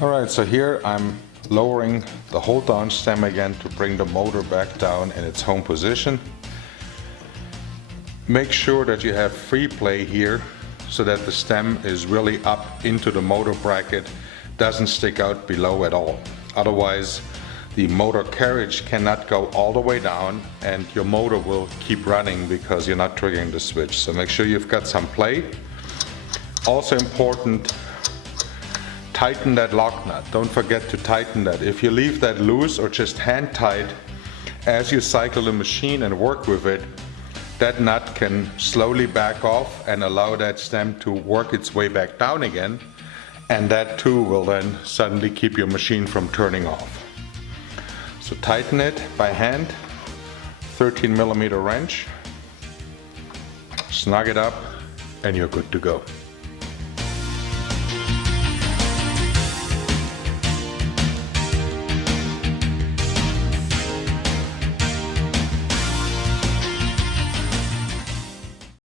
Alright, so here I'm lowering the hold down stem again to bring the motor back down in its home position. Make sure that you have free play here so that the stem is really up into the motor bracket, doesn't stick out below at all. Otherwise the motor carriage cannot go all the way down and your motor will keep running because you're not triggering the switch. So make sure you've got some play. Also important, tighten that lock nut. Don't forget to tighten that. If you leave that loose or just hand tight as you cycle the machine and work with it, that nut can slowly back off and allow that stem to work its way back down again, and that too will then suddenly keep your machine from turning off. So tighten it by hand, 13mm wrench, snug it up, and you're good to go.